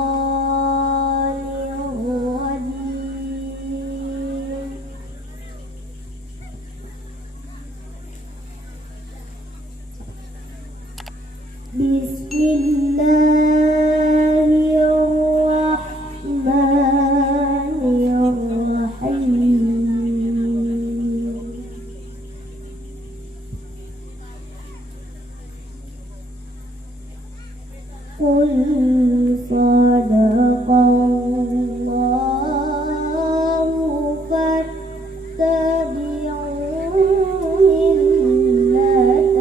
الشيطان الرجيم بسم الله الرحمن الرحيم قل صدق الله فاتبعوا ملة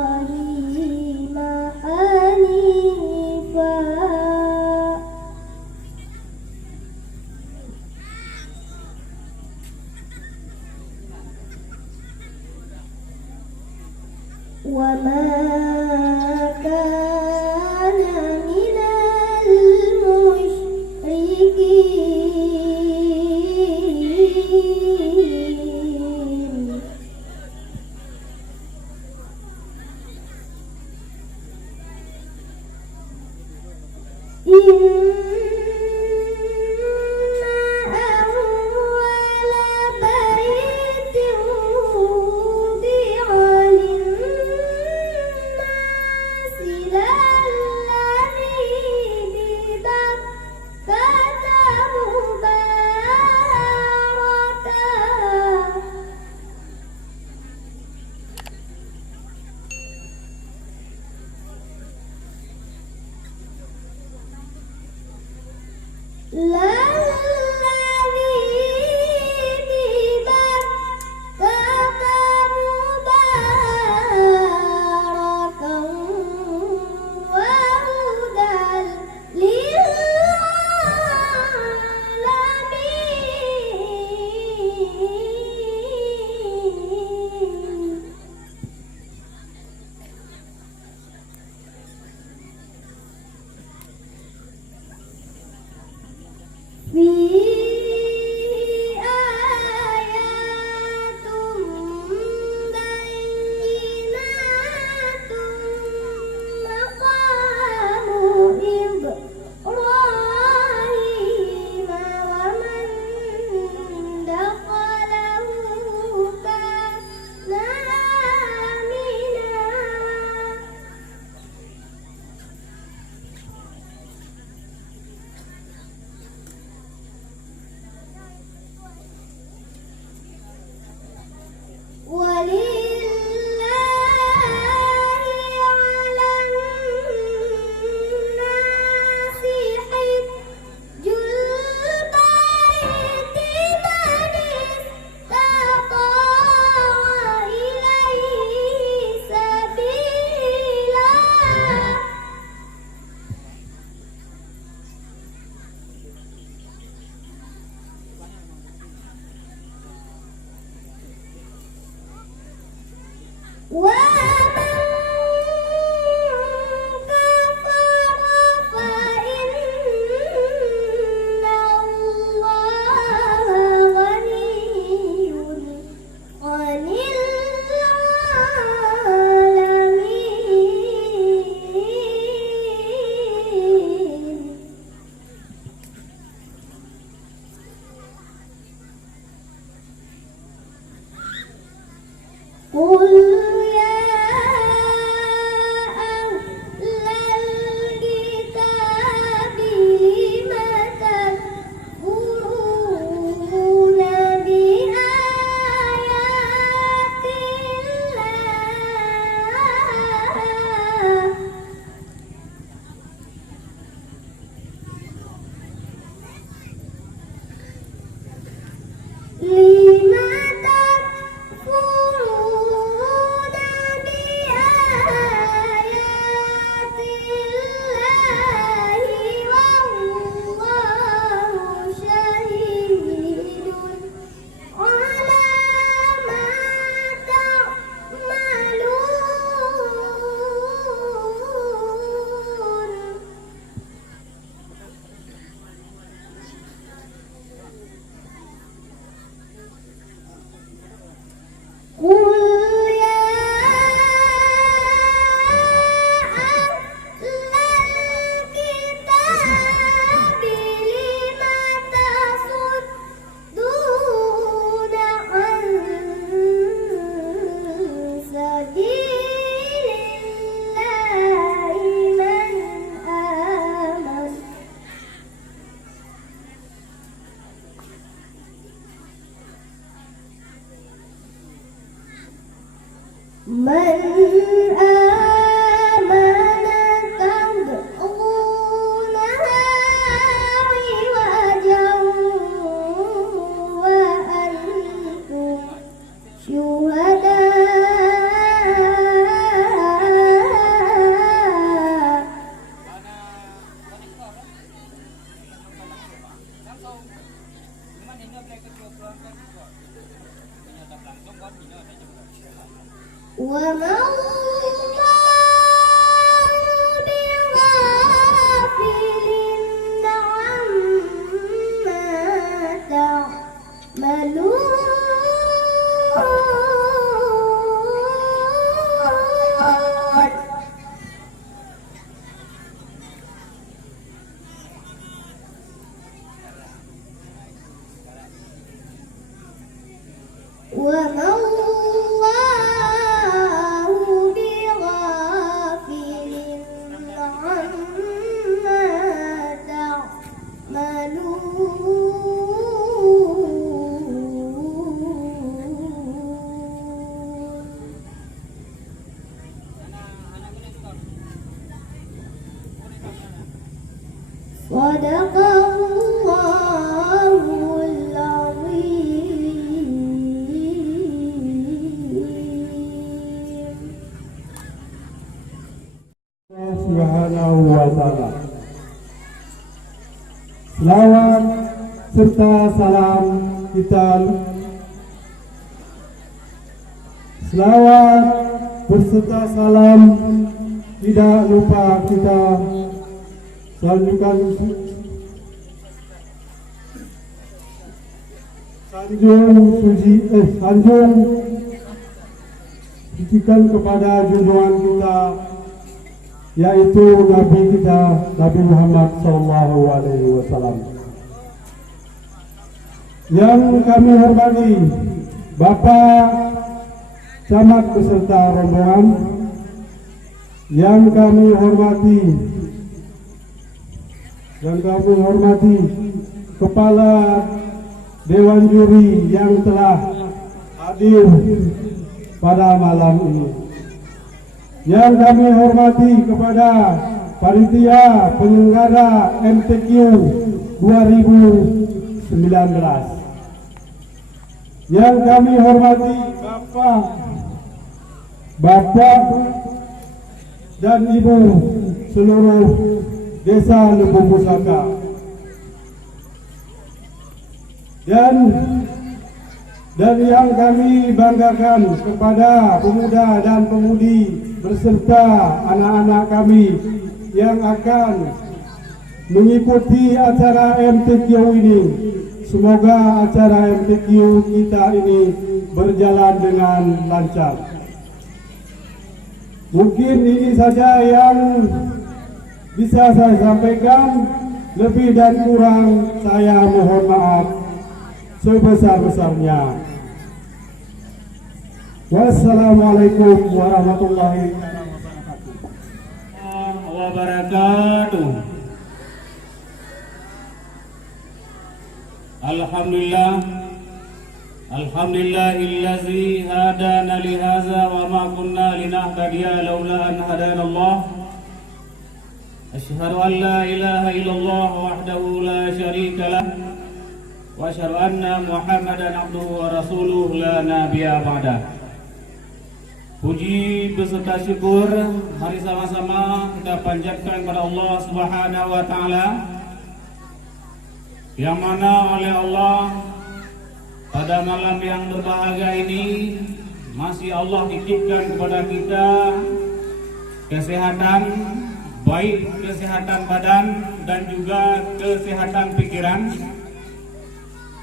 إبراهيم حنيفا وما كان من المشركين وما الله بغافل عما تعملون وما الله بغافل عما تعملون صدق الله Subhanahu wa ta'ala. Selawat serta salam kita selawat berserta salam tidak lupa kita sanjungkan sanjung sucikan kepada junjungan kita, yaitu Nabi kita, Nabi Muhammad SAW. Yang kami hormati Bapak Camat beserta rombongan, yang kami hormati Kepala Dewan Juri yang telah hadir pada malam ini, yang kami hormati kepada panitia penyelenggara MTQ 2019, yang kami hormati Bapak dan Ibu seluruh Desa Lembu Pusaka, dan yang kami banggakan kepada pemuda dan pemudi beserta anak-anak kami yang akan mengikuti acara MTQ ini. Semoga acara MTQ kita ini berjalan dengan lancar. Mungkin ini saja yang bisa saya sampaikan. Lebih dan kurang saya mohon maaf sebesar-besarnya. Wassalamualaikum warahmatullahi wabarakatuh. Alhamdulillahillazi hadana li hadza wa ma kunna linahtadiya laula an hadana Allah. Asyhadu an la ilaha illallah wahdahu la syarika lah wa asyhadu anna Muhammadan abduhu wa rasuluhu la nabiyya ba'dah. Puji beserta syukur mari sama-sama kita panjatkan kepada Allah Subhanahu wa taala, yang mana oleh Allah pada malam yang berbahagia ini masih Allah titipkan kepada kita kesehatan, baik kesehatan badan dan juga kesehatan pikiran.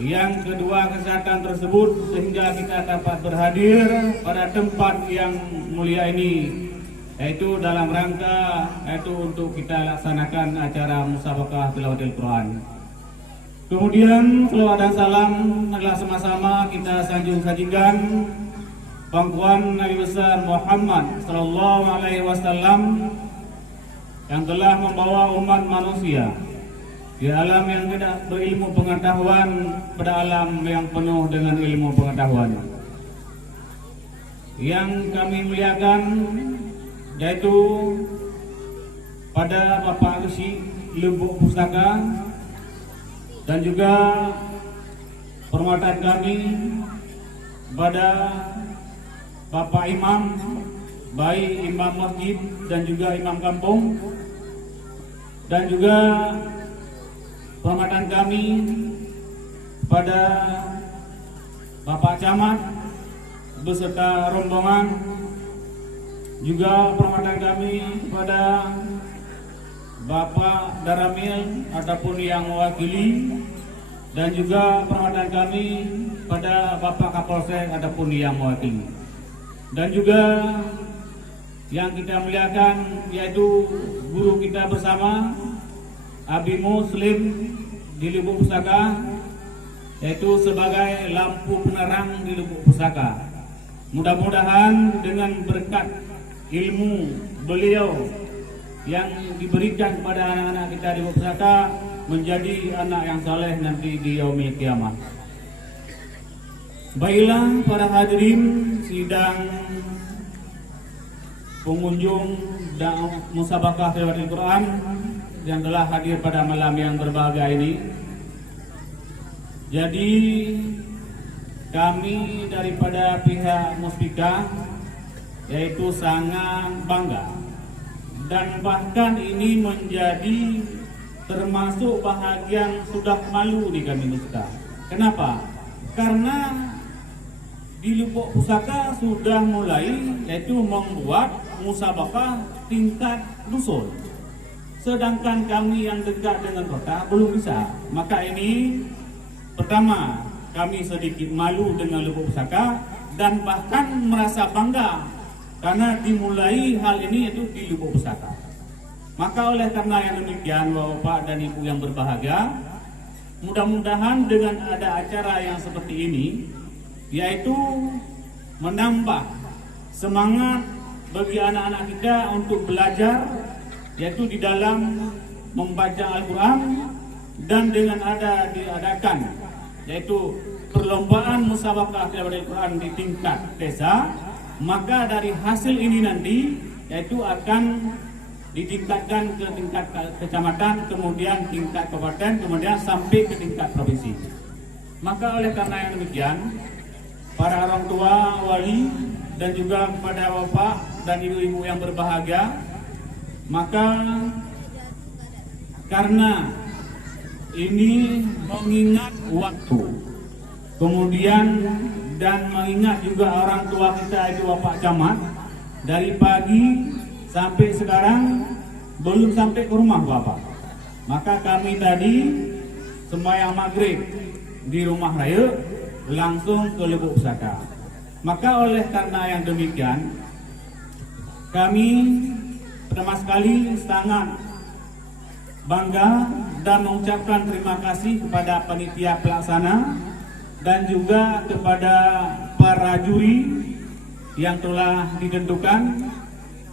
Yang kedua, kesehatan tersebut sehingga kita dapat berhadir pada tempat yang mulia ini, yaitu dalam rangka untuk kita laksanakan acara musabaqah tilawatil Quran. Kemudian selawat dan salam adalah sama-sama kita sanjung-sanjungkan pangkuan Nabi besar Muhammad sallallahu alaihi wasallam yang telah membawa umat manusia di alam yang tidak berilmu pengetahuan pada alam yang penuh dengan ilmu pengetahuan. Yang kami muliakan yaitu pada Bapak Rusi Lembu Pusaka, dan juga hormatan kami pada Bapak Imam, baik imam masjid dan juga imam kampung, dan juga hormatan kami pada Bapak Camat beserta rombongan Juga penghormatan kami kepada Bapak Daramil ataupun yang mewakili, dan juga penghormatan kami pada Bapak Kapolsek ataupun yang mewakili, dan juga yang kita muliakan yaitu guru kita bersama Abi Muslim di Lubuk Pusaka, yaitu sebagai lampu penerang di Lubuk Pusaka. Mudah-mudahan dengan berkat ilmu beliau yang diberikan kepada anak-anak kita di Lubuk Pusaka menjadi anak yang saleh nanti di yaumil kiamat. Baiklah para hadirin sidang pengunjung dan musabaqah tilawatil Quran yang telah hadir pada malam yang berbahagia ini. Jadi kami daripada pihak Muspika yaitu sangat bangga, dan bahkan ini menjadi termasuk bahagian sudah malu di kami Muspika. Kenapa? Karena di Lubuk Pusaka sudah mulai yaitu membuat musabaqah tingkat dusun, sedangkan kami yang dekat dengan kota belum bisa. Maka ini pertama kami sedikit malu dengan Lubuk Pusaka, dan bahkan merasa bangga karena dimulai hal ini itu di Lubuk Pusaka. Maka oleh karena yang demikian, Bapak dan Ibu yang berbahagia, mudah-mudahan dengan ada acara yang seperti ini, yaitu menambah semangat bagi anak-anak kita untuk belajar, yaitu di dalam membaca Al-Quran, dan dengan ada diadakan yaitu perlombaan musabaqah tilawatil Quran di tingkat desa, maka dari hasil ini nanti yaitu akan ditingkatkan ke tingkat kecamatan, kemudian tingkat kabupaten, kemudian sampai ke tingkat provinsi. Maka oleh karena yang demikian, para orang tua, wali, dan juga kepada bapak dan ibu-ibu yang berbahagia, maka karena ini mengingat waktu, kemudian dan mengingat juga orang tua kita itu Bapak Camat, dari pagi sampai sekarang belum sampai ke rumah Bapak. Maka kami tadi sembahyang maghrib di rumah raya langsung ke Lubuk Pusaka. Maka oleh karena yang demikian, kami pertama sekali sangat bangga dan mengucapkan terima kasih kepada panitia pelaksana dan juga kepada para juri yang telah ditentukan,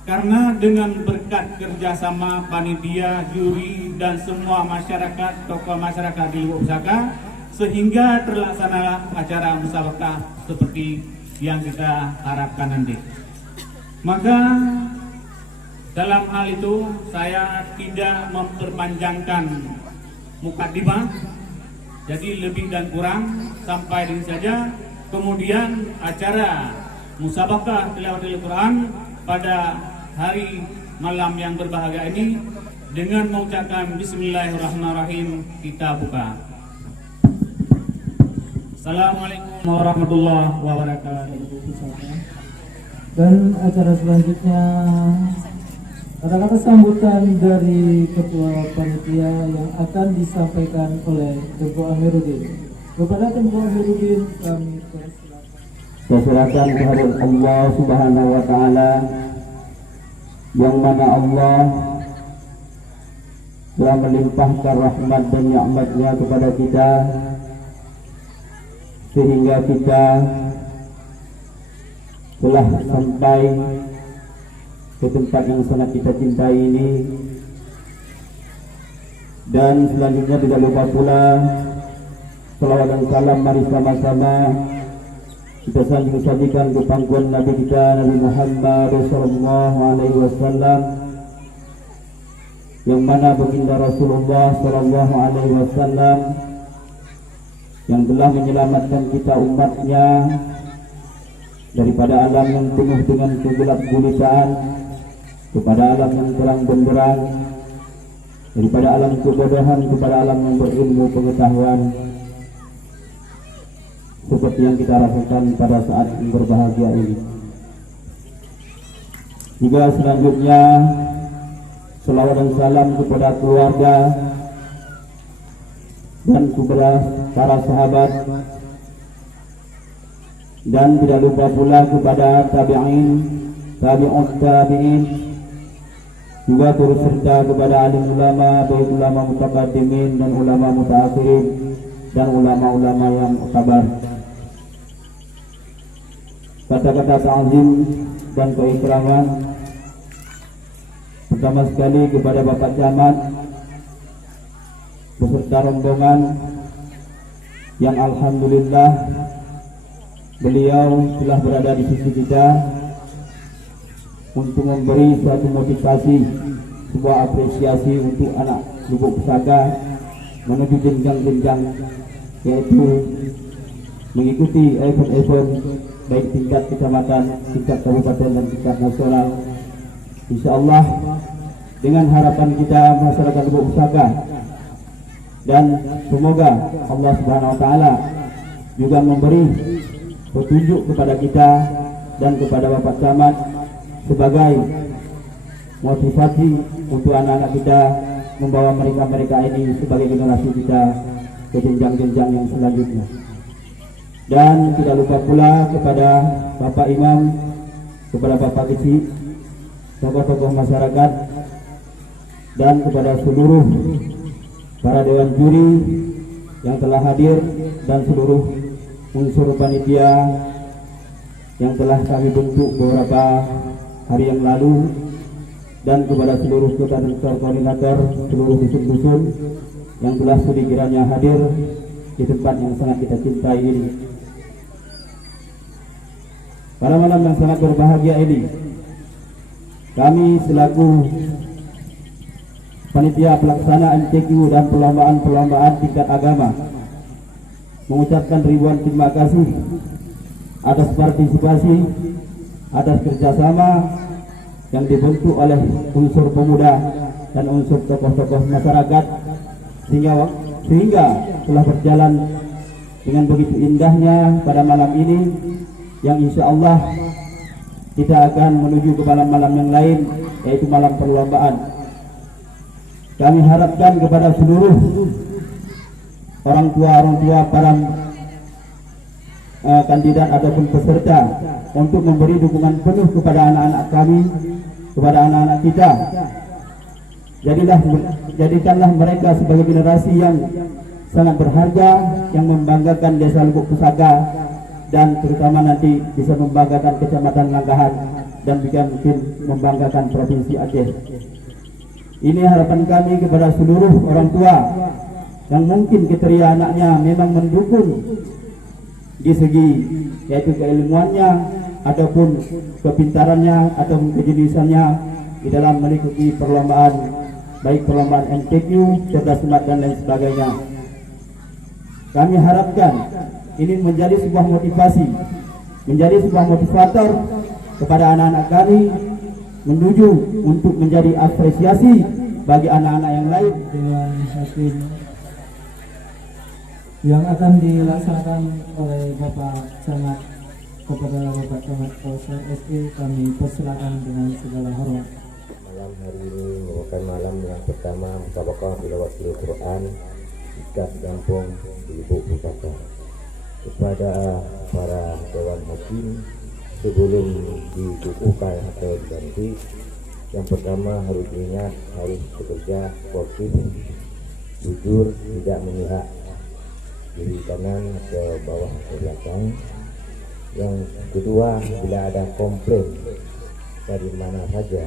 karena dengan berkat kerjasama panitia, juri, dan semua masyarakat, tokoh masyarakat di Lubuk Pusaka, sehingga terlaksanalah acara musabaqah seperti yang kita harapkan nanti. Maka dalam hal itu saya tidak memperpanjangkan mukadimah, jadi lebih dan kurang sampai di sini saja. Kemudian acara musabaqah tilawatil Quran pada hari malam yang berbahagia ini dengan mengucapkan Bismillahirrahmanirrahim, kita buka. Assalamualaikum warahmatullahi wabarakatuh. Dan acara selanjutnya kata-kata sambutan dari Ketua Panitia yang akan disampaikan oleh Tengku Amiruddin. Kepada Tengku Amiruddin kami persilakan. Saya serahkan kehadirat Allah Subhanahu wa Ta'ala, yang mana Allah telah melimpahkan rahmat dan nikmat-Nya kepada kita, sehingga kita telah sampai ke tempat yang sangat kita cintai ini. Dan selanjutnya tidak lupa pula salawat dan salam, mari sama-sama kita sajikan ke pangkuan Nabi kita, Nabi Muhammad sallallahu alaihi wasallam, yang mana baginda Rasulullah sallallahu alaihi wasallam yang telah menyelamatkan kita umatnya daripada alam yang penuh dengan kegelap gulitaan kepada alam yang terang benderang, daripada alam kebodohan kepada alam yang berilmu pengetahuan, seperti yang kita rasakan pada saat berbahagia ini. Juga selanjutnya selawat dan salam kepada keluarga dan kepada para sahabat, dan tidak lupa pula kepada tabi'in, tabi'ut tabi'in, juga turut serta kepada alim ulama, baik ulama mutaqaddimin dan ulama mutaakhirin dan ulama-ulama yang kabar. Kata-kata ta'zim dan keikraman pertama sekali kepada Bapak Camat beserta rombongan yang alhamdulillah beliau telah berada di sisi kita untuk memberi suatu motivasi, sebuah apresiasi untuk anak Lubuk Pusaka menuju jenjang-jenjang, yaitu mengikuti event-event baik tingkat kecamatan, tingkat kabupaten dan tingkat nasional. Insyaallah dengan harapan kita masyarakat Lubuk Pusaka, dan semoga Allah Subhanahu wa taala juga memberi petunjuk kepada kita dan kepada Bapak Camat sebagai motivasi untuk anak-anak kita, membawa mereka ini sebagai generasi kita ke jenjang-jenjang yang selanjutnya. Dan tidak lupa pula kepada Bapak Imam, kepada Bapak Kecil, tokoh-tokoh masyarakat, dan kepada seluruh para dewan juri yang telah hadir dan seluruh unsur panitia yang telah kami bentuk beberapa hari yang lalu, dan kepada seluruh koordinator seluruh dusun-dusun yang telah sudi kiranya hadir di tempat yang sangat kita cintai ini. Pada malam yang sangat berbahagia ini, kami selaku panitia pelaksana MCQ dan perlombaan tingkat agama mengucapkan ribuan terima kasih atas partisipasi, atas kerjasama yang dibentuk oleh unsur pemuda dan unsur tokoh-tokoh masyarakat, sehingga telah berjalan dengan begitu indahnya pada malam ini, yang insya Allah kita akan menuju ke malam-malam yang lain, yaitu malam perlombaan. Kami harapkan kepada seluruh orang tua para kandidat ataupun peserta untuk memberi dukungan penuh kepada anak-anak kami, kepada anak-anak kita. Jadikanlah mereka sebagai generasi yang sangat berharga, yang membanggakan Desa Lubuk Pusaka, dan terutama nanti bisa membanggakan Kecamatan Langkahan dan juga mungkin membanggakan Provinsi Aceh. Ini harapan kami kepada seluruh orang tua yang mungkin kriteria anaknya memang mendukung di segi yaitu keilmuannya ataupun kepintarannya ataupun kejeniusannya di dalam mengikuti perlombaan, baik perlombaan MCQ, cerdas cermat dan lain sebagainya. Kami harapkan ini menjadi sebuah motivasi, menjadi sebuah motivator kepada anak-anak kami menuju untuk menjadi apresiasi bagi anak-anak yang lain. Dewan Hakim yang akan dilaksanakan oleh Bapak Camat kepada Bapak Camat Polsek SE, kami persilakan dengan segala hormat. Malam hari ini merupakan malam yang pertama musabaqah tilawatul Quran tingkat kampung di Lubuk Pusaka. Kepada para dewan hakim, sebelum dikukuhkan atau diganti, yang pertama harus diingat, harus bekerja sportif, jujur, tidak memihak kiri kanan ke bawah ke belakang. Yang kedua, bila ada komplain dari mana saja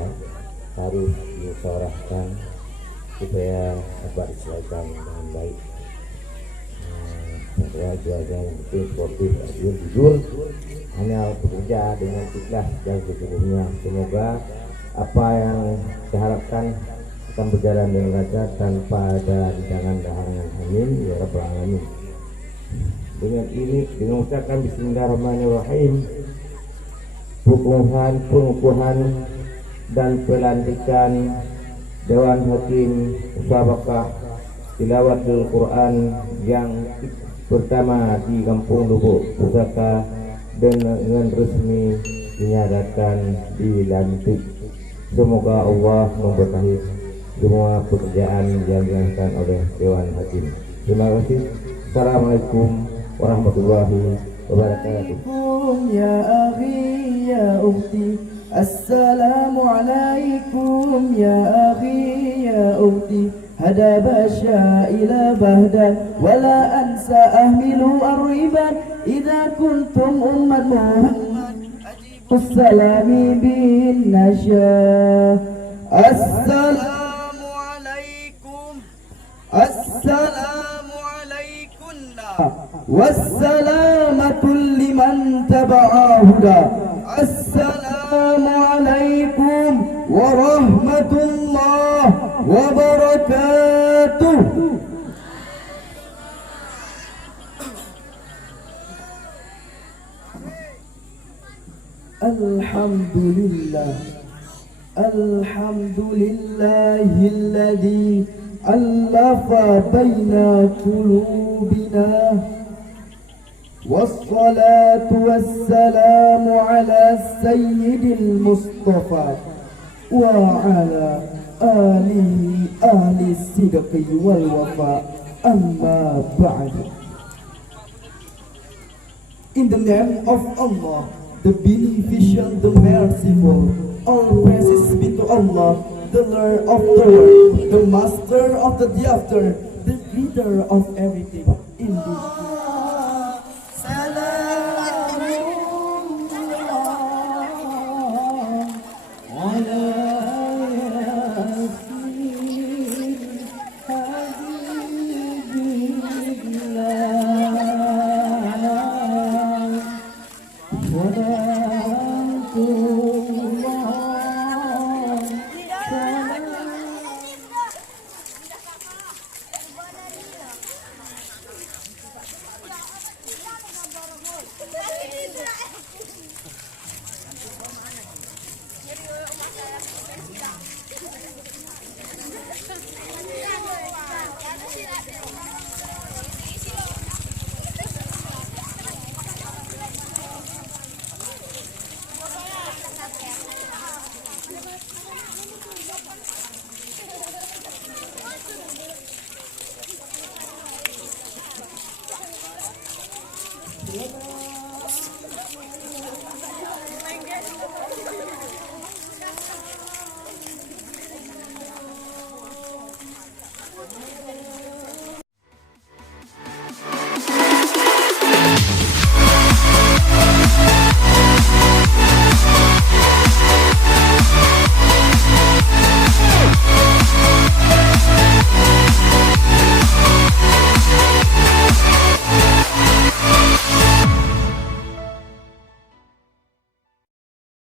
harus dimusyawarahkan supaya dapat diselesaikan dengan baik. Jaga yang penting sportif, jujur, hanya bekerja dengan ikhlas dan sesungguhnya. Semoga apa yang diharapkan akan berjalan dengan lancar tanpa ada rintangan dan halangan. Amin ya rabbal alamin. Dengan ini, dengan ucapan Bismillahirrahmanirrahim, pengukuhan dan pelantikan Dewan Hakim Musabaqah Tilawatul Quran yang pertama di Kampung Lubuk Pusaka dengan resmi dinyatakan dilantik. Semoga Allah memberkahi semua pekerjaan yang dilakukan oleh Dewan Hakim. Terima kasih. Assalamualaikum warahmatullahi wabarakatuh. Ya akhi ya ukhti, Assalamualaikum ya akhi ya ukhti. Hada basya ila bahdan wala ansa ahmilu arriban idza kuntum ummat Muhammad Assalami bin nasya. Assalamualaikum, Assalamualaikum, wassalamatun liman taba'a huda. Assalamualaikum warahmatullahi wabarakatuh. Alhamdulillah, alhamdulillahilladzi allafa baina qulubina. Wassalatu wassalamu ala sayyidil Mustafa wa ala alihi ahli sidqi wal wafa. Amma ba'd. In the name of Allah, the beneficent, the merciful, all praises be to Allah, the Lord of the world, the master of the hereafter, the creator of everything in this